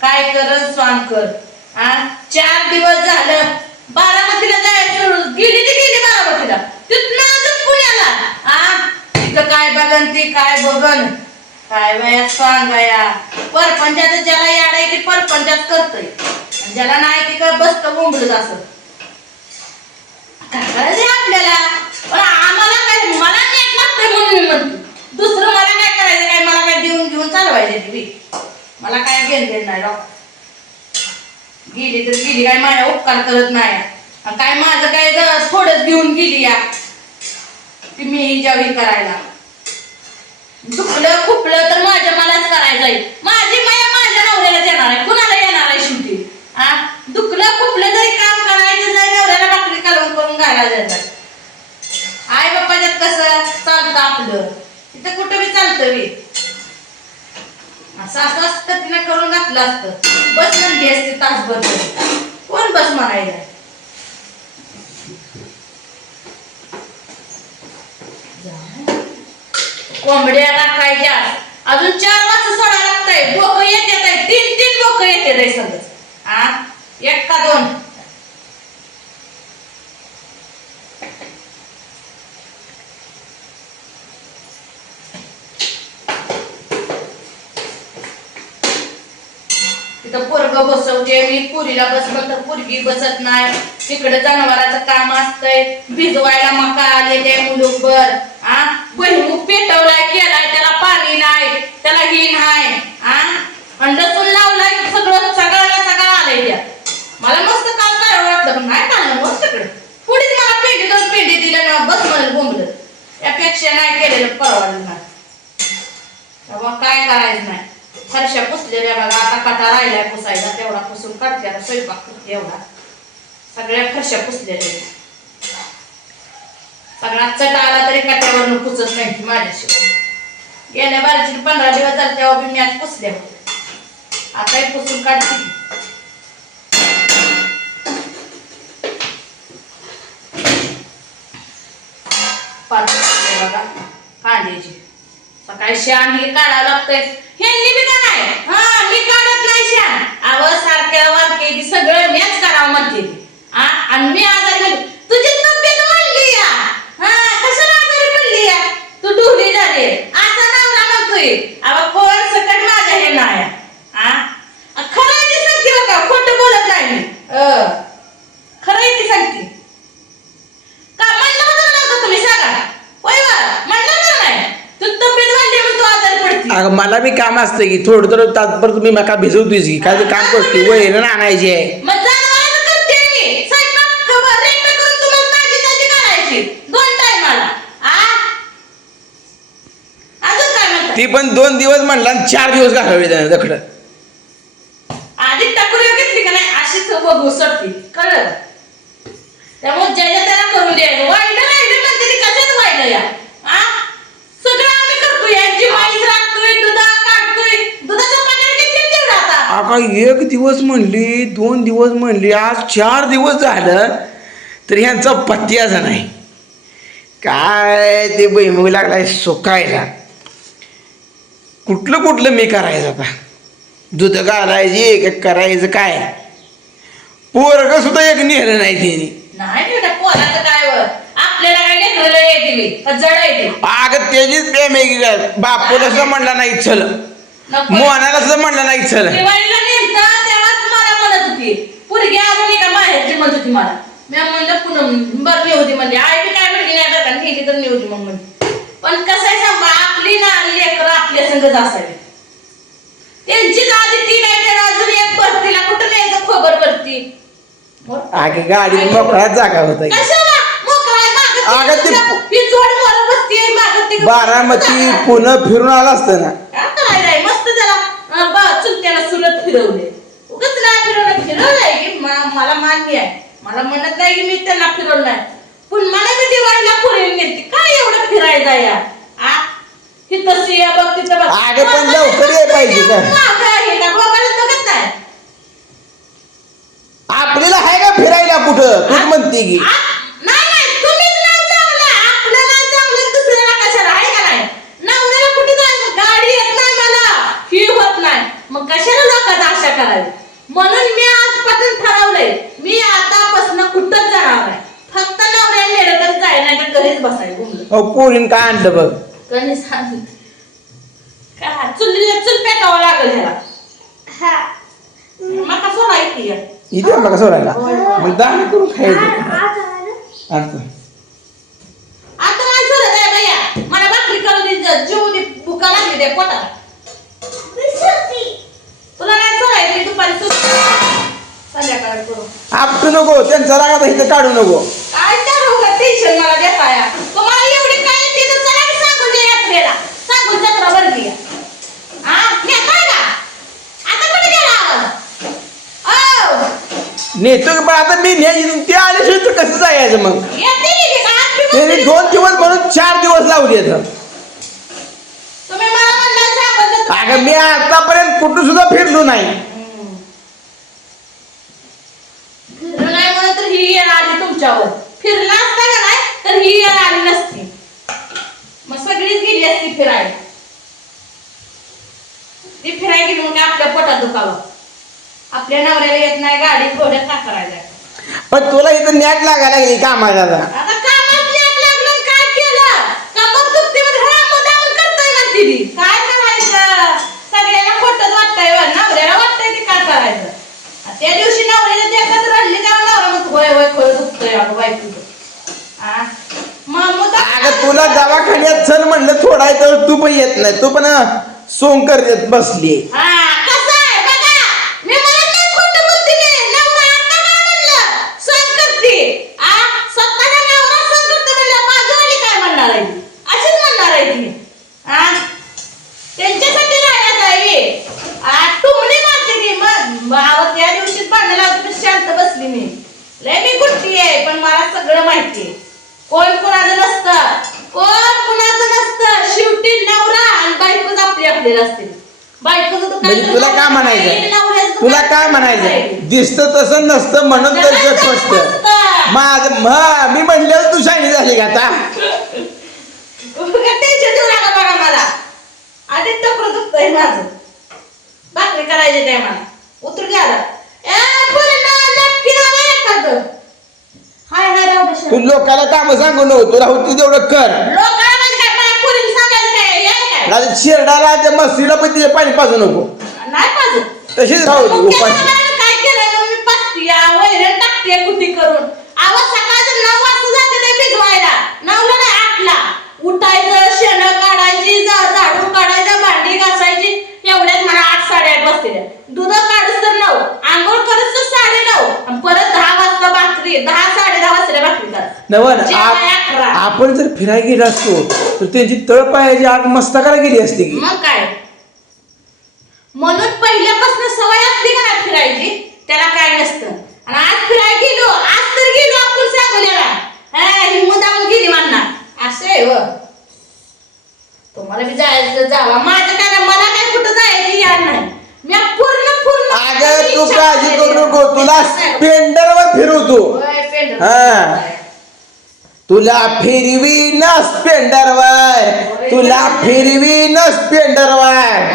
काय कर स्वान कर. 4 दिवस झालं बारामतीला जायचं, गेली ती गेली बारामतीला, तिथनं अजून पुण्याला. तिथं काय बघन ती काय बघन, काय वयात सांगाया. परपंचाचं ज्याला याड आहे ती परपंचात करतय, ज्याला नाही ती काय बसत बोंबलत असत. काय करायचं आपल्याला, पण आम्हाला काय, मला एक लागतंय म्हणून मी म्हणतो. दुसरं मला काय करायचं, काय मला काय देऊन घेऊन चालवायचं ती, मला काय घेण नाही राव. गेली तर गेली, काय माझ्या उपकार करत नाही. काय माझं काय थोडंच घेऊन गेली या ती मी जावी करायला. दुखलं खुपलं तर माझ्या मलाच करायचंय. माझी माया माझ्या नवऱ्यालाच येणार आहे, कुणाला येणार आहे शेवटी. दुखलं खुपलं तरी काम करायचं जाय, नवऱ्याला भाकरी कालवून करून घालायला जायचं. आई बाप्पाच्यात कसं चालतं आपलं, तिथं कुठं बी चालतं बी. असं असं असतं तिने करून घातलं असतं. बस म्हणली असते तासभर, कोण बस म्हणायला. कोंबड्या राखायच्या अजून 4 वाजता सोडायला लागतंय. बोकं येतात आहे, 3 बोकं येतात आहे सगळं. 1 का 2. तिथं पोरगं बसवते मी, पुरीला बस म्हणतं पुरगी बसत नाही. तिकडे जनावराचं काम असतंय, भिजवायला मका आलेले मुलूकभर. बहिमूग पेटवलाय केलाय, त्याला पाणी नाही, त्याला ही नाही. लसूण लावलाय, सगळं सगळ्याला सगळं आलंय त्या. मला मस्त काल काय वाटलं, पण नाही काढलं मस्त तिकडे. पुढेच मला पेंडी 2 पेंडी दिलं ना, बस म्हणून बोंबलं. यापेक्षा नाही केलेलं परवडलं नाही. मग काय करायचं नाही. फरशा पुसलेल्या बघा, आता कटा राहिलाय पुसायला, तेवढा पुसून काढते. आता स्वयंपाक करते एवढा. सगळ्या फरशा पुसलेल्या, सगळा चट आला तरी कट्यावरनं पुसत नाही माझ्याशिवाय. गेल्या बारीची 15 दिवस झाले तेव्हा बी मी आज पुसल्या होते, आताही पुसून काढते. पाच बघा कांद्याची, सकाळी शान हे काढावं लागतंय. ह्यांनी बी काय मी काढत नाही शान. सारख्या वारके सगळं मीच करावं म्हणते. आणि मी आजारी, तुझी तब्येत म्हणली या, कशाला आजारी पडली या, तू ढुली झाली असा नवरा म्हणतोय. कोण सकट माझ्या हे नाही. खरं ती सांगते बघा, खोटं बोलत नाही मी. खरं ती सांगते का. म्हणलं होतं ना तुम्ही सांगा, होय म्हणलं ना नाही, तू तब्येत म्हणली म्हणून तू आजारी पडते. मला बी काम असतं की थोडं थोडं तात्पर तुम्ही मका भिजवतोय की काय काम करते, वय ना आणायची आहे. ती पण 2 दिवस म्हणला, 4 दिवस घालवले त्याने दखड. आधी टाकून घेतली का नाही अशीच बघू सरती कळलं. त्यामुळे ज्याच्या त्याला करून द्यायचं. वाईट राहिलं म्हणते ती कशाच वाईट या. सगळं आम्ही करतोय, यांची माईच राखतोय, दुधा काढतोय, दुधाचं पाणी किती तेवढं आता. आका 1 दिवस म्हणली, 2 दिवस म्हणली, आज 4 दिवस झालं तर ह्यांचा पत्त्याचा नाही. काय ते भुईमुग लागलाय सुकायला. कुठलं मी करायचं आता, दूध घालायची का करायचं काय. पोरग सुद्धा एक नेहलं नाही तिने. नाही पोराचं काय आपल्याला काय लेकरं येते मी जड येते. अगं त्याचीच प्रेम आहे की. बापूला सुद्धा म्हणला नाही चल, मोहनाला सुद्धा म्हणला नाही चल. दिवाळीला नेमतं तेव्हाच मला म्हणत होती पोरगी अजून एका बाहेरची म्हणत होती मला. मी म्हणलं पुन्हा बरं नेऊ होती म्हणजे आई बी काय म्हणली नाही बरं नेली तर नेऊ होती मग म्हणजे. पण कसं आहे सांगा, आपली ना लेकरं आपल्या संगच असावी. त्यांचीच आधी ती नाही तर अजून एक भरतीला कुठं न्यायचं खबर भरती. आगे गाडी मोकळा जागा होता. कशाला मोकळा ती जोड मोर बसती मागं बारामती पुणे फिरून आला असतं ना. काय नाही मस्त त्याला चुलत्याला सुलत फिरवले. उगाच नाही फिरवलंय की मला मान्य आहे. मला म्हणत नाही की मी त्यांना फिरवलं नाही, पण मला मी दिवाळीला पुरेल नेते. काय एवढं फिरायचं या ही तशी बघ तिथं बघ. आगे पण लवकर ये पाहिजे का. बघत नाही आपल्याला आहे का फिरायला कुठं. तूच म्हणते की नाही तुम्हीच नाही चांगलं, आपल्याला नाही चांगलं, दुसऱ्याला कशाला आहे का नाही. नवऱ्याला कुठे जायचं, गाडी येत नाही मला, ही होत नाही, मग कशाला लोकांना आशा करावी. म्हणून मी आजपासून ठरवलंय, मी आतापासून कुठंच जाणार नाही. फक्त नवऱ्या नेलं तर जाय, नाही तर घरीच बसायचं घुमलं. पोरीन काय आणलं बघ. कणी सांगितलं का चुलीला चूल पेटावं लागल ह्याला. मग कसं माहिती आहे इथे मला सोडायला मग दाणे करून खायचं. आता आता नाही सोडत आहे भैया. मला भाकरी करून दे, जेवू दे, भुका लागली त्या पोटाला. तुला नाही सोडायचं, दुपारी सोड, संध्याकाळी करू. आपटू नको, त्यांचा राग आता इथं काढू नको. काय त्या टेन्शन मला देताय. तुम्हाला एवढी काय येते तर चला की सांगून दे यात्रेला. सांगून जत्रा भरली आहे. हा नेताय का? आता कुठे गेला आवाज? नेतो की पण आता मी न्यायची ते आल्याशिवाय तर कसं जायचं मग. येते की का? आज मी त्यांनी 2 दिवस म्हणून 4 दिवस लावले आहेत. तुम्ही मला म्हणलं सांगून जत्रा. अगं मी आतापर्यंत कुठं सुद्धा फिरलो नाही. फिरलं नाही म्हणून तर ही येण आली तुमच्यावर. फिरला असता का नाही तर ही येण आली नसती. मग सगळीच गेली असती फिरायला. ती फिरायला गेली मग आपल्या पोटात दुखावं. आपल्या नवऱ्याला येत नाही गाडी थोड्या का करायला. पण तुला इथं नॅट लागायला लागली कामाला आता. आता कामात नॅट लागलं काय केलं का मग दुखते म्हणजे हा मुद्दाम करतोय म्हणते ती. काय करायचं? सगळ्याला खोटंच वाटतंय बा. नवऱ्याला वाटतंय ते काय करायचं. त्या दिवशी नवऱ्याला देखत रडली तेव्हा नवरा म्हणतो होय होय खरं दुखतंय अगं बायको. मग मुद्दाम अगं तुला दवाखान्यात चल म्हणलं थोडा तर तू पण येत नाही. तू पण सोंग करत बसली. हा कसं आहे बघा. मी म्हणत नाही खोटं बोलते मी. नवरा आता काय म्हणलं? सण करते. स्वतःला नवरा सण करते म्हणलं माझं वाली काय म्हणणार आहे ती? अशीच म्हणणार आहे ती. त्यांच्यासाठी राहण्यात आहे. टुमणी मारते ती. मग त्या दिवशीच भांडण लावते पण शांत बसली मी. लय मी कुठली आहे पण मला सगळं माहिती आहे. कोण कुणाचं नसतं. कोण कुणाचं नसतं. शेवटी नवरा आणि बायकोच आपली आपल्याला असते. बायकोचं तर म्हणजे तुला काय म्हणायचं? तुला काय म्हणायचं? दिसतं तसं नसतं म्हणून तर जग फसतं. माझं मी म्हणलं तू शायनी झाली का आता? टेन्शन देऊ नका बघा मला. आधी टपरं दुखतंय माझं. भाकरी करायची नाही मला. उतरू द्या आता. हाय हाय राहू दे. तू लोकाला काम सांगू नको. तुला होती तेवढं कर. लोकांना म्हणजे काय मला पोरीला सांगायचं काय? याय काय? शिरडाला त्या मस्तीला पण तिचे पाणी पाजू नको. नाही पाहिजे. तशीच राहू दे मग उपाशी. काय केलं मग मी पाचतीया वैरण टाकते कुठे करून. आवाज सकाळचं 9 वाजता जाते ते भिजवायला. 9ला नाही 8ला उठायचं, शेण काढायची, झाडू काढायचं, भांडी घासायची. एवढ्यात मला 8 8:30 वाजते. दूध काढूस तर 9, आंघोळ करत तर 9:30 आणि परत 10 वाजता भाकरी. 10 10:30 वाजता भाकरी करा. नवन जेवाय 11. आपण जर फिरायला गेलो असतो तर त्यांची तळपायाची आग मस्तकाला गेली असती की. मग काय. म्हणून पहिल्यापासून सवय असली का नाही फिरायची त्याला काय नसतं. आणि आज फिरायला गेलो. आज तर गेलो आपण सांगोल्याला. ही मुद्दाम गेली म्हणणार असं आहे. तुम्हाला बी जायचं जावा. माझं काय नाही. मला काय कुठं जायची यार नाही. मी पूर्ण पूर्ण अगं तू काळजी करू नको. तुला स्पेंडरवर फिरवतो. हा तुला फिरवी न स्पेंडरवर. तुला फिरवी न स्पेंडरवर.